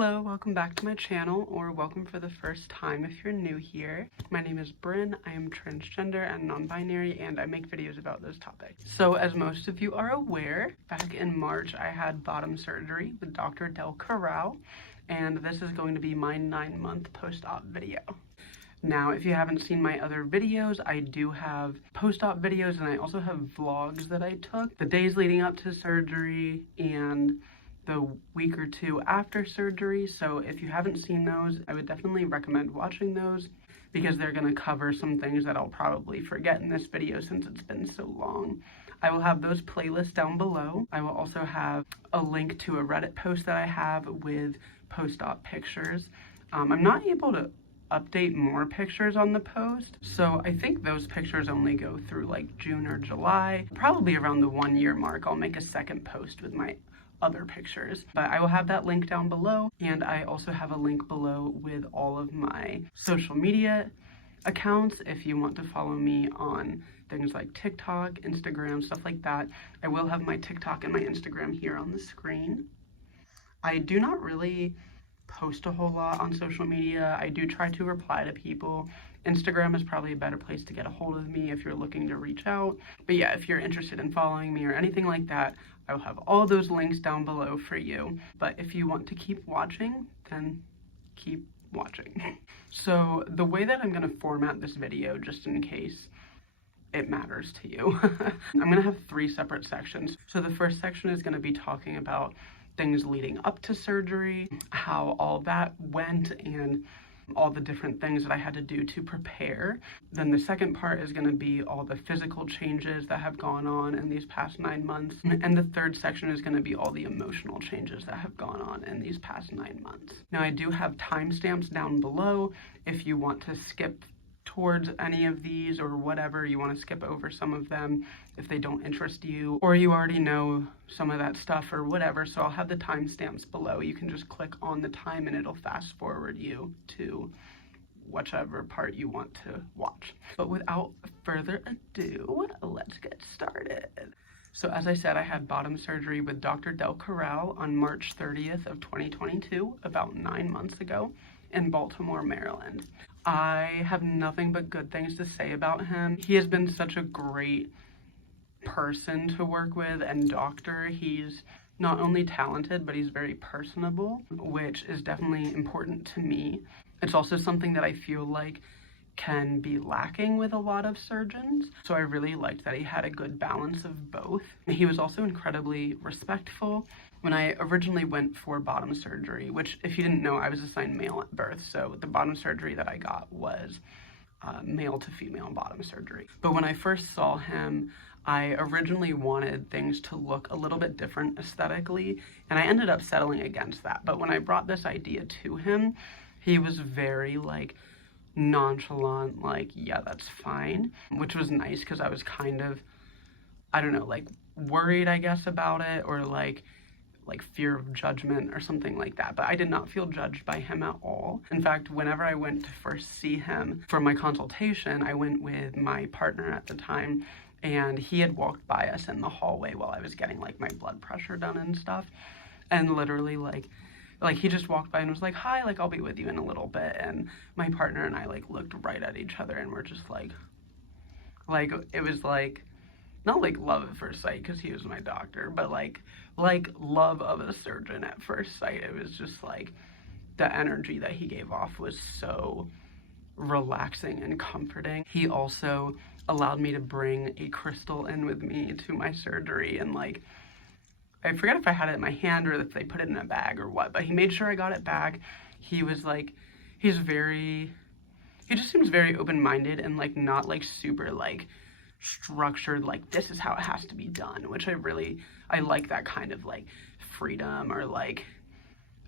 Hello, welcome back to my channel, or welcome for the first time if you're new here. My name is Bryn, I am transgender and non-binary, and I make videos about those topics. So as most of you are aware, back in March I had bottom surgery with Dr. Del Corral, and this is going to be my 9-month post-op video. Now, if you haven't seen my other videos, I do have post-op videos, and I also have vlogs that I took the days leading up to surgery and the week or two after surgery. So if you haven't seen those, I would definitely recommend watching those because they're going to cover some things that I'll probably forget in this video since it's been so long. I will have those playlists down below. I will also have a link to a Reddit post that I have with post-op pictures. I'm not able to update more pictures on the post, so I think those pictures only go through like June or July. Probably around the 1-year mark I'll make a second post with my other pictures, but I will have that link down below, and I also have a link below with all of my social media accounts if you want to follow me on things like TikTok, Instagram, stuff like that. I will have my TikTok and my Instagram here on the screen. I do not really post a whole lot on social media. I do try to reply to people. Instagram is probably a better place to get a hold of me if you're looking to reach out. But yeah, if you're interested in following me or anything like that, I will have all those links down below for you. But if you want to keep watching, then keep watching. So the way that I'm going to format this video, just in case it matters to you, I'm going to have 3 separate sections. So the first section is going to be talking about things leading up to surgery, how all that went, and all the different things that I had to do to prepare. Then the second part is going to be all the physical changes that have gone on in these past 9 months. And the third section is going to be all the emotional changes that have gone on in these past 9 months. Now, I do have timestamps down below if you want to skip towards any of these or whatever, you want to skip over some of them if they don't interest you, or you already know some of that stuff or whatever. So I'll have the timestamps below. You can just click on the time and it'll fast forward you to whichever part you want to watch. But without further ado, let's get started. So as I said, I had bottom surgery with Dr. Del Corral on March 30th of 2022, about 9 months ago, in Baltimore, Maryland. I have nothing but good things to say about him. He has been such a great person to work with and doctor. He's not only talented, but he's very personable, which is definitely important to me. It's also something that I feel like can be lacking with a lot of surgeons. So I really liked that he had a good balance of both. He was also incredibly respectful. When I originally went for bottom surgery, which if you didn't know, I was assigned male at birth, so the bottom surgery that I got was male to female bottom surgery. But when I first saw him, I originally wanted things to look a little bit different aesthetically, and I ended up settling against that. But when I brought this idea to him, he was very like nonchalant, like, yeah, that's fine, which was nice because I was kind of, I don't know, like worried, I guess, about it, or like fear of judgment or something like that. But I did not feel judged by him at all. In fact, whenever I went to first see him for my consultation, I went with my partner at the time, and he had walked by us in the hallway while I was getting like my blood pressure done and stuff. And literally like he just walked by and was like, hi, like I'll be with you in a little bit. And my partner and I like looked right at each other and we're just like it was like, not like love at first sight because he was my doctor, but like love of a surgeon at first sight. It was just like the energy that he gave off was so relaxing and comforting. He also allowed me to bring a crystal in with me to my surgery, and like I forget if I had it in my hand or if they put it in a bag or what, but he made sure I got it back. He was like, he just seems very open-minded and like not like super like structured, like this is how it has to be done, which I like that kind of like freedom or like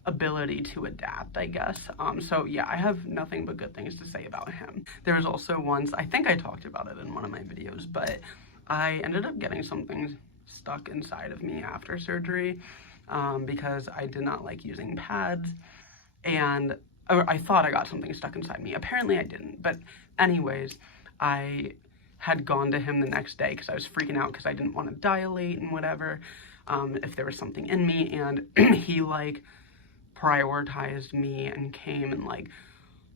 ability to adapt, I guess. So yeah, I have nothing but good things to say about him. There was also once, I think I talked about it in one of my videos, but I ended up getting something stuck inside of me after surgery because I did not like using pads, or I thought I got something stuck inside me. Apparently I didn't, but anyways, I had gone to him the next day because I was freaking out because I didn't want to dilate and whatever, if there was something in me, and he like prioritized me and came and like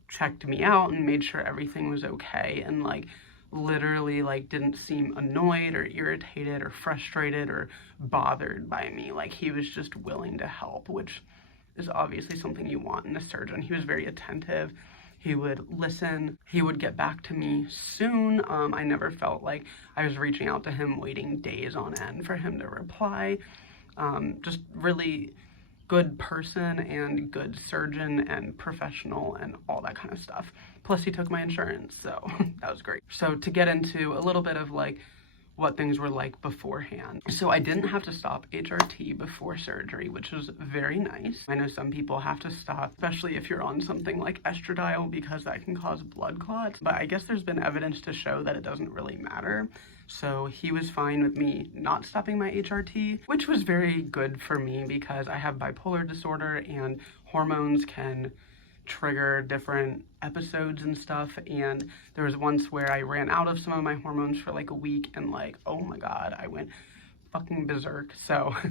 checked me out and made sure everything was okay, and like literally like didn't seem annoyed or irritated or frustrated or bothered by me. Like he was just willing to help, which is obviously something you want in a surgeon. He was very attentive. He would listen. He would get back to me soon. I never felt like I was reaching out to him waiting days on end for him to reply. Just really good person and good surgeon and professional and all that kind of stuff. Plus he took my insurance, so that was great. So to get into a little bit of like what things were like beforehand. So I didn't have to stop HRT before surgery, which was very nice. I know some people have to stop, especially if you're on something like estradiol, because that can cause blood clots, but I guess there's been evidence to show that it doesn't really matter. So he was fine with me not stopping my HRT, which was very good for me because I have bipolar disorder and hormones can trigger different episodes and stuff, and there was once where I ran out of some of my hormones for like a week and like, oh my god, I went fucking berserk. So I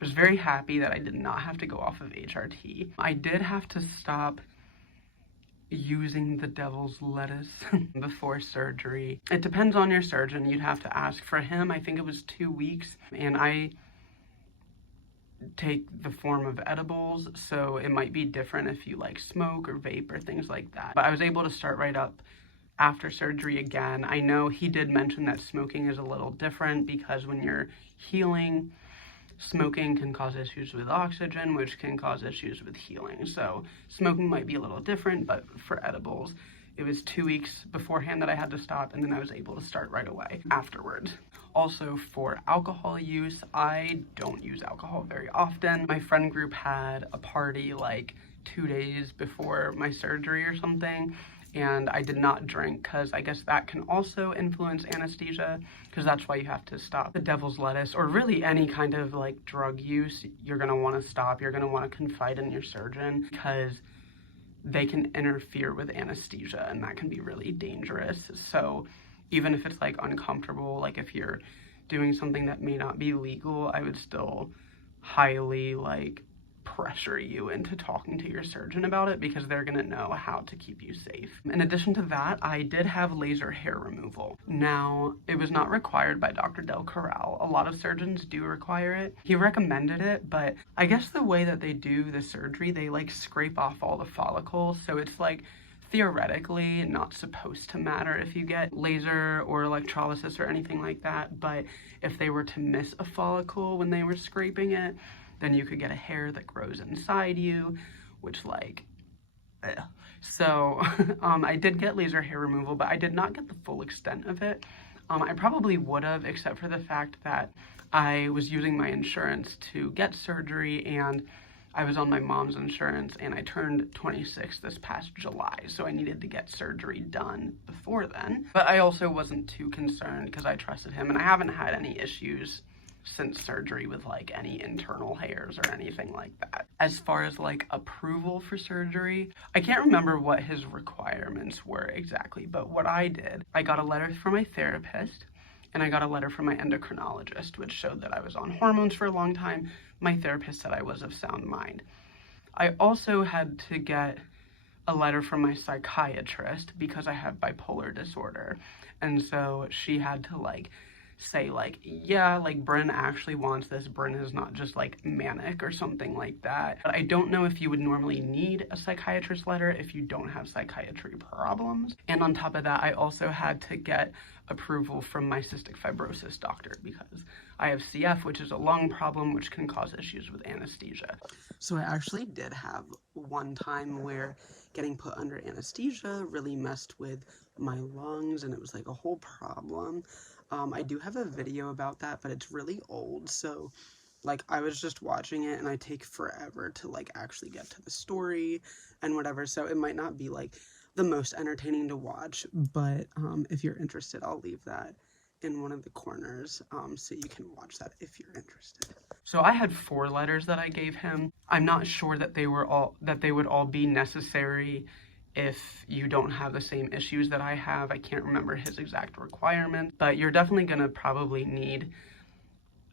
was very happy that I did not have to go off of HRT. I did have to stop using the devil's lettuce before surgery. It depends on your surgeon. You'd have to ask. For him, I think it was 2 weeks, and I take the form of edibles, so it might be different if you like smoke or vape or things like that. But I was able to start right up after surgery again. I know he did mention that smoking is a little different because when you're healing, smoking can cause issues with oxygen, which can cause issues with healing. So smoking might be a little different, but for edibles, it was 2 weeks beforehand that I had to stop, and then I was able to start right away afterwards. Also, for alcohol use, I don't use alcohol very often. My friend group had a party like 2 days before my surgery or something, and I did not drink because I guess that can also influence anesthesia, because that's why you have to stop the devil's lettuce, or really any kind of like drug use. You're gonna want to stop. You're gonna want to confide in your surgeon because they can interfere with anesthesia, and that can be really dangerous. So even if it's like uncomfortable, like if you're doing something that may not be legal, I would still highly like pressure you into talking to your surgeon about it, because they're gonna know how to keep you safe. In addition to that, I did have laser hair removal. Now, it was not required by Dr. Del Corral. A lot of surgeons do require it. He recommended it, but I guess the way that they do the surgery, they like scrape off all the follicles, so it's like theoretically not supposed to matter if you get laser or electrolysis or anything like that, but if they were to miss a follicle when they were scraping it, then you could get a hair that grows inside you, which like, ugh. So I did get laser hair removal, but I did not get the full extent of it. I probably would have, except for the fact that I was using my insurance to get surgery, and I was on my mom's insurance, and I turned 26 this past July, so I needed to get surgery done before then. But I also wasn't too concerned because I trusted him, and I haven't had any issues since surgery with like any internal hairs or anything like that. As far as like approval for surgery, I can't remember what his requirements were exactly, but what I did, I got a letter from my therapist, and I got a letter from my endocrinologist, which showed that I was on hormones for a long time. My therapist said I was of sound mind. I also had to get a letter from my psychiatrist because I have bipolar disorder. And so she had to like say like, yeah, like Bryn actually wants this. Bryn is not just like manic or something like that. But I don't know if you would normally need a psychiatrist letter if you don't have psychiatry problems. And on top of that, I also had to get approval from my cystic fibrosis doctor because I have CF, which is a lung problem, which can cause issues with anesthesia. So I actually did have one time where getting put under anesthesia really messed with my lungs, and it was like a whole problem. I do have a video about that, but it's really old, so like I was just watching it and I take forever to like actually get to the story and whatever, so it might not be like the most entertaining to watch, but if you're interested, I'll leave that in one of the corners so you can watch that if you're interested. So I had 4 letters that I gave him. I'm not sure that they would all be necessary if you don't have the same issues that I have. I can't remember his exact requirements, but you're definitely gonna probably need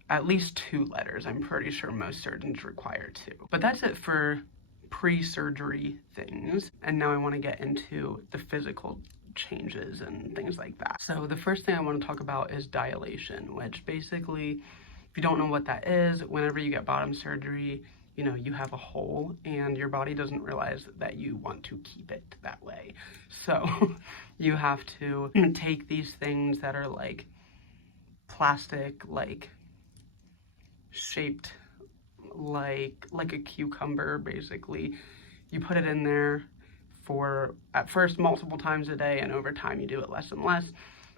at least 2 letters. I'm pretty sure most surgeons require 2. But that's it for pre-surgery things. And now I want to get into the physical changes and things like that. So the first thing I want to talk about is dilation, which basically, if you don't know what that is, whenever you get bottom surgery, you know, you have a hole and your body doesn't realize that you want to keep it that way. So you have to take these things that are like plastic, like shaped like a cucumber, basically. You put it in there for, at first, multiple times a day, and over time you do it less and less,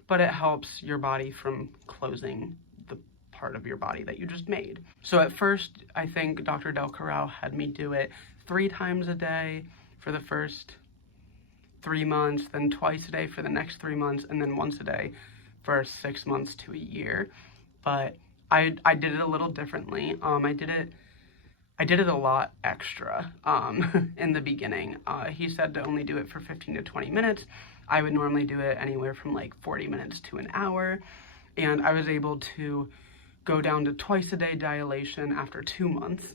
but it helps your body from closing the part of your body that you just made. So at first, I think Dr. Del Corral had me do it 3 times a day for the first 3 months, then twice a day for the next 3 months, and then once a day for 6 months to a year. But I did it a little differently. I did it a lot extra in the beginning. He said to only do it for 15 to 20 minutes. I would normally do it anywhere from like 40 minutes to an hour. And I was able to go down to twice a day dilation after 2 months,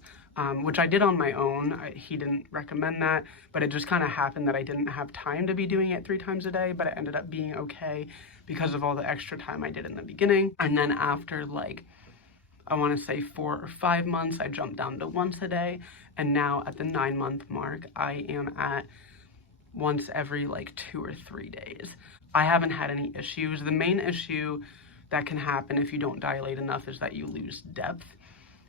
which I did on my own. He didn't recommend that, but it just kind of happened that I didn't have time to be doing it 3 times a day, but it ended up being okay because of all the extra time I did in the beginning. And then after, like, I want to say 4 or 5 months, I jumped down to once a day. And now at the 9-month mark, I am at once every like 2 or 3 days. I haven't had any issues. The main issue that can happen if you don't dilate enough is that you lose depth.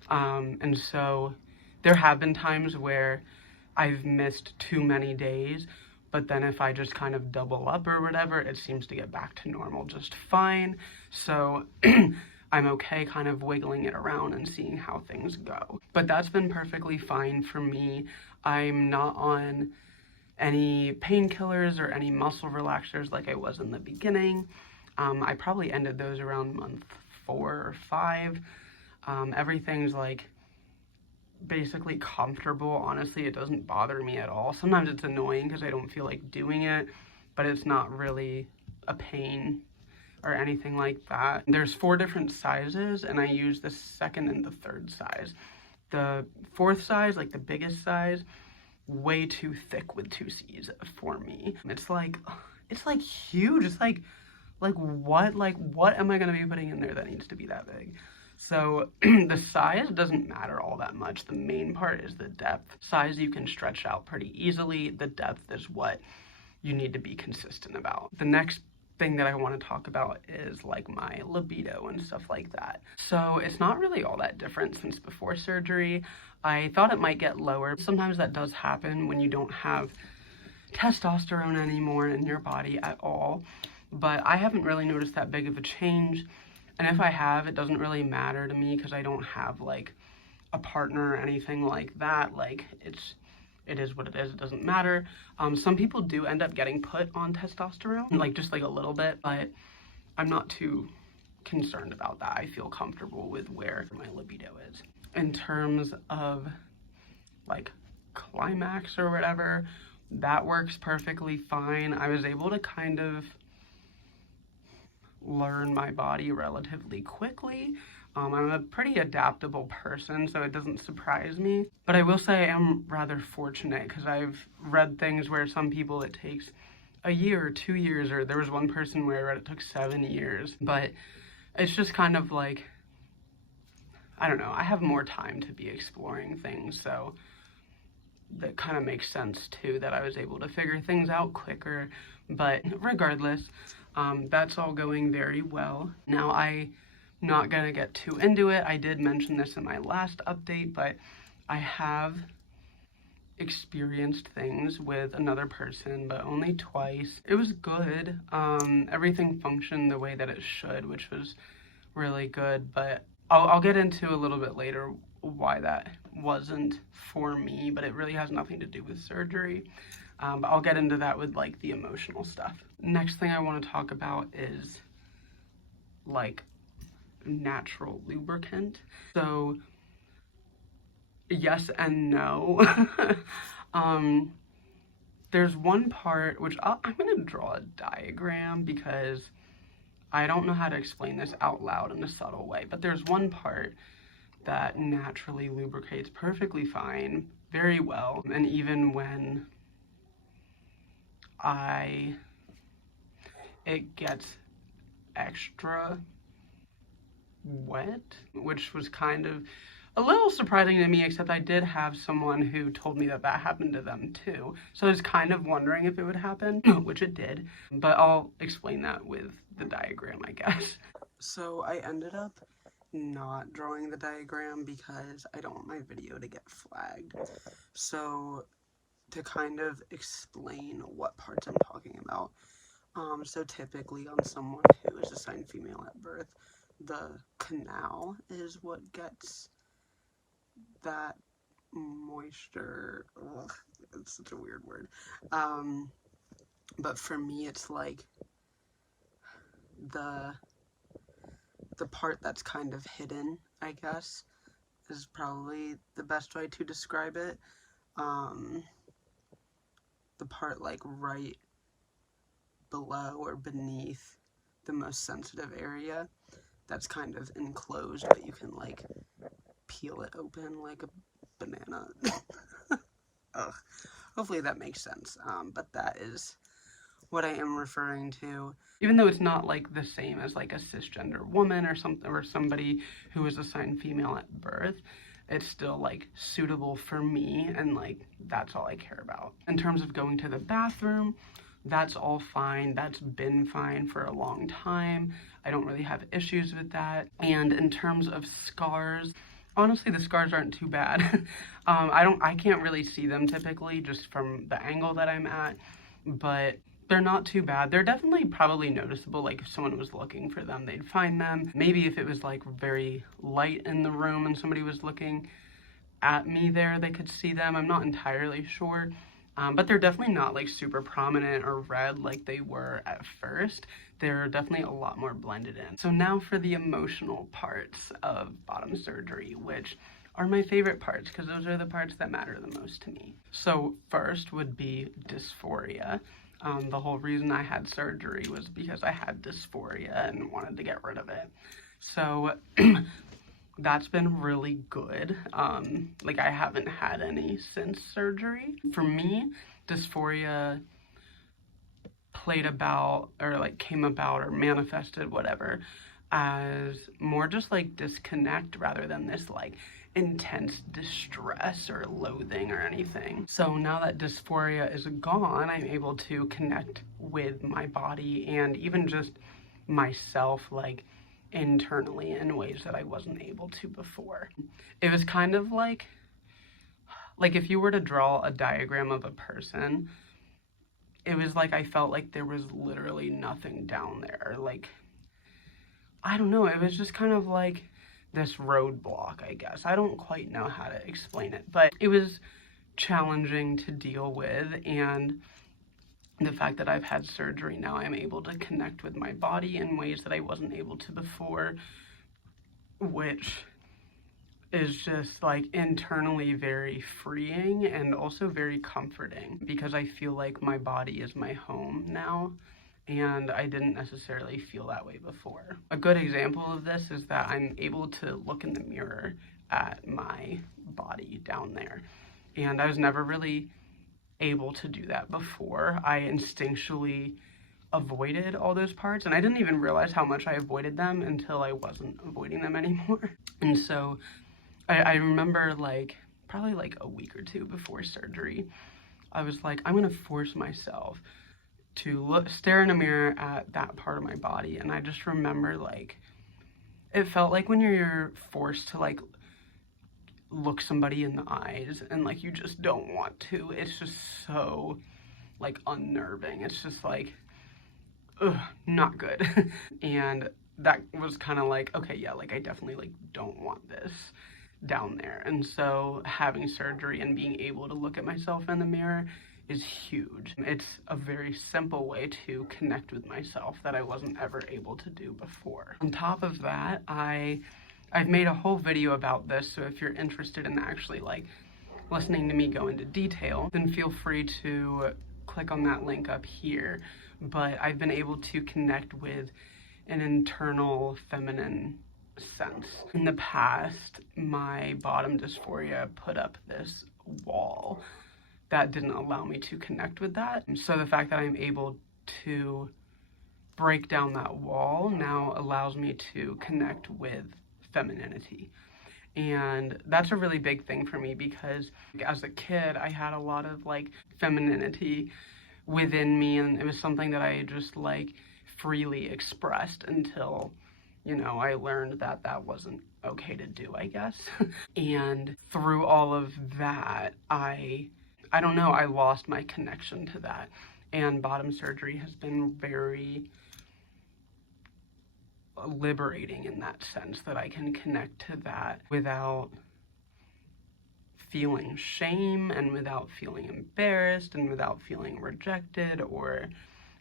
And so there have been times where I've missed too many days, but then if I just kind of double up or whatever, it seems to get back to normal just fine. So I'm okay kind of wiggling it around and seeing how things go. But that's been perfectly fine for me. I'm not on any painkillers or any muscle relaxers like I was in the beginning. I probably ended those around month 4 or 5. Everything's like basically comfortable. Honestly, it doesn't bother me at all. Sometimes it's annoying because I don't feel like doing it, but it's not really a pain or anything like that. There's 4 different sizes, and I use the 2nd and the 3rd size. The 4th size, like the biggest size, way too thick with 2 C's for me. It's like huge. It's like what am I gonna be putting in there that needs to be that big? So the size doesn't matter all that much. The main part is the depth. Size you can stretch out pretty easily. The depth is what you need to be consistent about. The next thing that I want to talk about is like my libido and stuff like that. So it's not really all that different since before surgery. I thought it might get lower. Sometimes that does happen when you don't have testosterone anymore in your body at all, but I haven't really noticed that big of a change. And if I have, it doesn't really matter to me because I don't have like a partner or anything like that. Like it is what it is. It doesn't matter. Some people do end up getting put on testosterone, like just like a little bit, but I'm not too concerned about that. I feel comfortable with where my libido is. In terms of like climax or whatever, that works perfectly fine. I was able to kind of learn my body relatively quickly. I'm a pretty adaptable person, so it doesn't surprise me. But I will say I am rather fortunate because I've read things where some people it takes a year or 2 years, or there was one person where I read it took 7 years. But it's just kind of like, I don't know, I have more time to be exploring things, so that kind of makes sense too, that I was able to figure things out quicker. But regardless, that's all going very well. Now, I'm not gonna get too into it. I did mention this in my last update, but I have experienced things with another person, but only twice. It was good. Everything functioned the way that it should, which was really good, but I'll get into a little bit later why that wasn't for me, but it really has nothing to do with surgery. But I'll get into that with like the emotional stuff. Next thing I want to talk about is like natural lubricant. So yes and no. There's one part which I'm gonna draw a diagram because I don't know how to explain this out loud in a subtle way, but there's one part that naturally lubricates perfectly fine very well. And even when it gets extra wet, which was kind of a little surprising to me, except I did have someone who told me that that happened to them too. So I was kind of wondering if it would happen, which it did, but I'll explain that with the diagram, I guess. So I ended up not drawing the diagram because I don't want my video to get flagged. So to kind of explain what parts I'm talking about, so typically on someone who is assigned female at birth, the canal is what gets that moisture. Ugh, it's such a weird word. But for me, it's like the part that's kind of hidden, I guess, is probably the best way to describe it. The part like right below or beneath the most sensitive area that's kind of enclosed, but you can like peel it open like a banana. Ugh. Hopefully that makes sense, but that is what I am referring to. Even though it's not like the same as like a cisgender woman or something, or somebody who is assigned female at birth, it's still like suitable for me, and like that's all I care about. In terms of going to the bathroom, that's all fine. That's been fine for a long time. I don't really have issues with that. And in terms of scars, honestly, the scars aren't too bad. I can't really see them typically just from the angle that I'm at, but they're not too bad. They're definitely probably noticeable. Like if someone was looking for them, they'd find them. Maybe if it was like very light in the room and somebody was looking at me there, they could see them. I'm not entirely sure. But they're definitely not like super prominent or red like they were at first. They're definitely a lot more blended in. So now for the emotional parts of bottom surgery, which are my favorite parts because those are the parts that matter the most to me. So first would be dysphoria. The whole reason I had surgery was because I had dysphoria and wanted to get rid of it. So that's been really good. Like I haven't had any since surgery. For me, dysphoria played about, or like came about or manifested, whatever, as more just like disconnect rather than this like intense distress or loathing or anything. So now that dysphoria is gone, I'm able to connect with my body and even just myself, like internally, in ways that I wasn't able to before. It was kind of like if you were to draw a diagram of a person, it was like I felt like there was literally nothing down there. Like, I don't know, it was just kind of like this roadblock, I guess. I don't quite know how to explain it, but it was challenging to deal with, and the fact that I've had surgery now, I'm able to connect with my body in ways that I wasn't able to before, which is just like internally very freeing and also very comforting because I feel like my body is my home now, and I didn't necessarily feel that way before. A good example of this is that I'm able to look in the mirror at my body down there, and I was never really able to do that before. I instinctually avoided all those parts, and I didn't even realize how much I avoided them until I wasn't avoiding them anymore. And so I remember like probably like a week or two before surgery, I was like, I'm gonna force myself to stare in a mirror at that part of my body. And I just remember like it felt like when you're forced to like look somebody in the eyes and like you just don't want to. It's just so like unnerving. It's just like, ugh, not good. And that was kind of like, okay, yeah, like I definitely like don't want this down there. And so having surgery and being able to look at myself in the mirror is huge. It's a very simple way to connect with myself that I wasn't ever able to do before. On top of that, I've made a whole video about this, so if you're interested in actually like listening to me go into detail, then feel free to click on that link up here. But I've been able to connect with an internal feminine sense. In the past, my bottom dysphoria put up this wall that didn't allow me to connect with that. So the fact that I'm able to break down that wall now allows me to connect with femininity. And that's a really big thing for me, because as a kid, I had a lot of like femininity within me, and it was something that I just like freely expressed until, you know, I learned that that wasn't okay to do, I guess. And through all of that, I don't know, I lost my connection to that. And bottom surgery has been very liberating in that sense, that I can connect to that without feeling shame and without feeling embarrassed and without feeling rejected or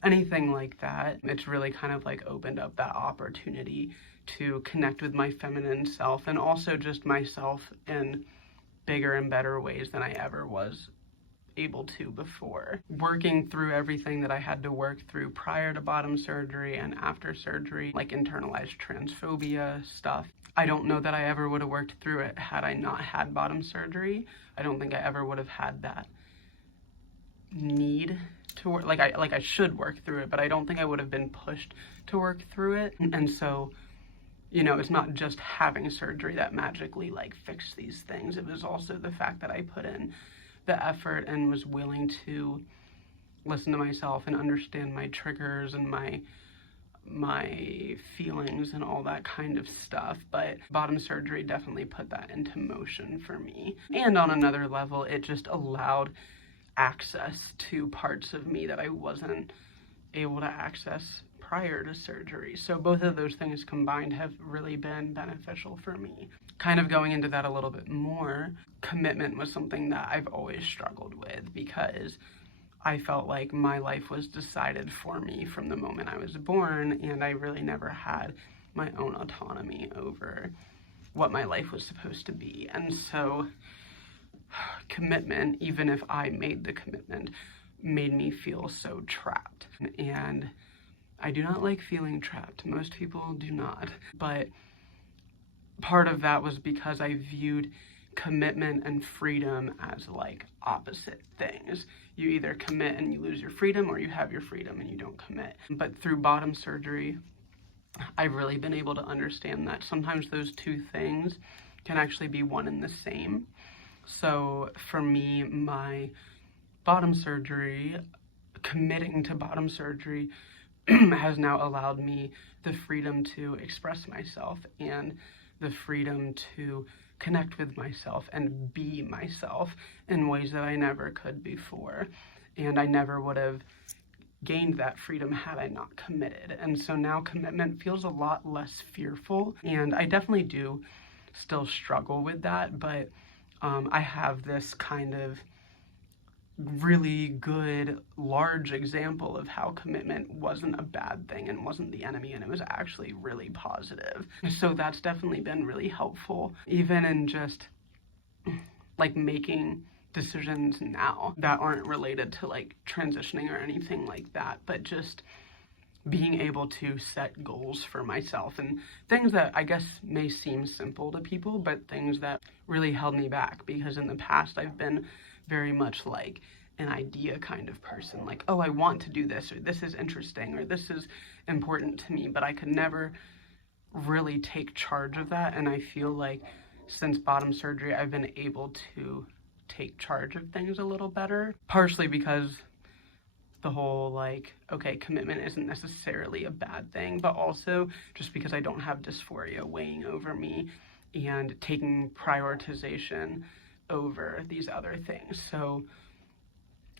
anything like that. It's really kind of like opened up that opportunity to connect with my feminine self, and also just myself in bigger and better ways than I ever was able to before. Working through everything that I had to work through prior to bottom surgery and after surgery, like internalized transphobia stuff, I don't know that I ever would have worked through it had I not had bottom surgery. I don't think I ever would have had that need to work, like I should work through it, but I don't think I would have been pushed to work through it. And so, you know, it's not just having surgery that magically like fixed these things. It was also the fact that I put in the effort and was willing to listen to myself and understand my triggers and my feelings and all that kind of stuff. But bottom surgery definitely put that into motion for me. And on another level, it just allowed access to parts of me that I wasn't able to access prior to surgery. So both of those things combined have really been beneficial for me. Kind of going into that a little bit more, commitment was something that I've always struggled with, because I felt like my life was decided for me from the moment I was born, and I really never had my own autonomy over what my life was supposed to be. And so commitment, even if I made the commitment, made me feel so trapped. And I do not like feeling trapped. Most people do not. But part of that was because I viewed commitment and freedom as like opposite things. You either commit and you lose your freedom, or you have your freedom and you don't commit. But through bottom surgery, I've really been able to understand that sometimes those two things can actually be one and the same. So for me, my bottom surgery, committing to bottom surgery has now allowed me the freedom to express myself and the freedom to connect with myself and be myself in ways that I never could before. And I never would have gained that freedom had I not committed. And so now commitment feels a lot less fearful. And I definitely do still struggle with that, but I have this kind of really good, large example of how commitment wasn't a bad thing and wasn't the enemy, and it was actually really positive. So that's definitely been really helpful, even in just like making decisions now that aren't related to like transitioning or anything like that, but just being able to set goals for myself and things that I guess may seem simple to people, but things that really held me back, because in the past I've been very much like an idea kind of person, like, oh, I want to do this, or this is interesting, or this is important to me, but I could never really take charge of that. And I feel like since bottom surgery, I've been able to take charge of things a little better, partially because the whole like, okay, commitment isn't necessarily a bad thing, but also just because I don't have dysphoria weighing over me and taking prioritization over these other things. So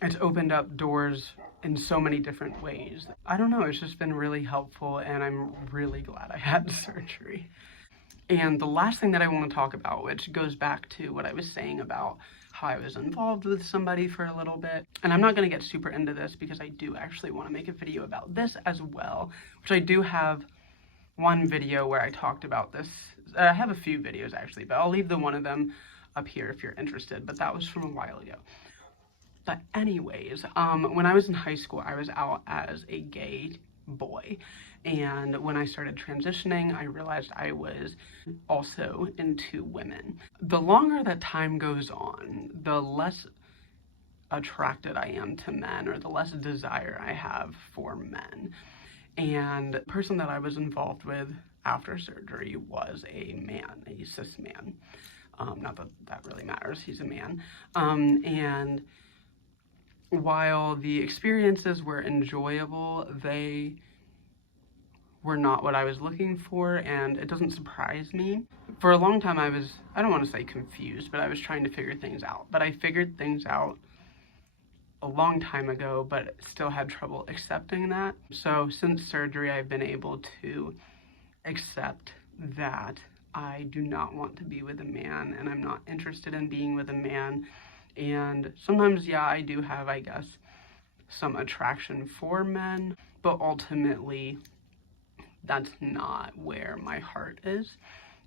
it's opened up doors in so many different ways. I don't know, it's just been really helpful, and I'm really glad I had surgery. And the last thing that I want to talk about, which goes back to what I was saying about how I was involved with somebody for a little bit, and I'm not going to get super into this because I do actually want to make a video about this as well, which I do have one video where I talked about this. I have a few videos actually, but I'll leave the one of them up here if you're interested, but that was from a while ago. But anyways, when I was in high school, I was out as a gay boy. And when I started transitioning, I realized I was also into women. The longer that time goes on, the less attracted I am to men, or the less desire I have for men. And the person that I was involved with after surgery was a man, a cis man. Not that that really matters, he's a man. And while the experiences were enjoyable, they were not what I was looking for, and it doesn't surprise me. For a long time I don't want to say confused, but I was trying to figure things out. But I figured things out a long time ago, but still had trouble accepting that. So since surgery, I've been able to accept that I do not want to be with a man, and I'm not interested in being with a man. And sometimes, yeah, I do have, I guess, some attraction for men, but ultimately that's not where my heart is.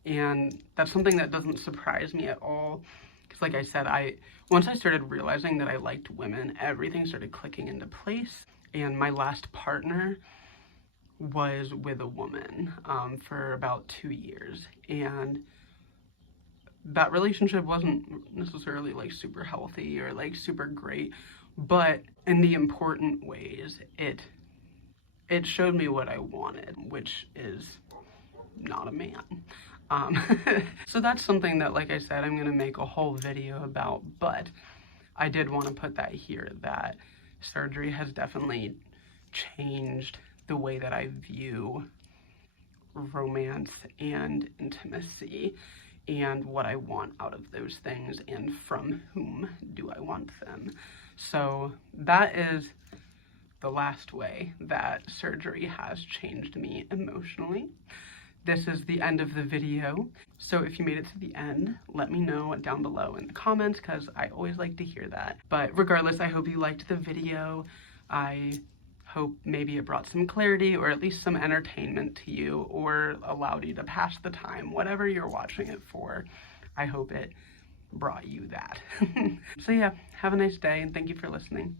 And that's something that doesn't surprise me at all. Because like I said, once I started realizing that I liked women, everything started clicking into place. And my last partner was with a woman for about 2 years. And that relationship wasn't necessarily like super healthy or like super great, but in the important ways, it showed me what I wanted, which is not a man. So that's something that, like I said, I'm gonna make a whole video about, but I did want to put that here, that surgery has definitely changed the way that I view romance and intimacy and what I want out of those things and from whom do I want them. So that is the last way that surgery has changed me emotionally. This is the end of the video. So if you made it to the end, let me know down below in the comments, because I always like to hear that. But regardless, I hope you liked the video. I hope maybe it brought some clarity or at least some entertainment to you, or allowed you to pass the time, whatever you're watching it for. I hope it brought you that. So yeah, have a nice day and thank you for listening.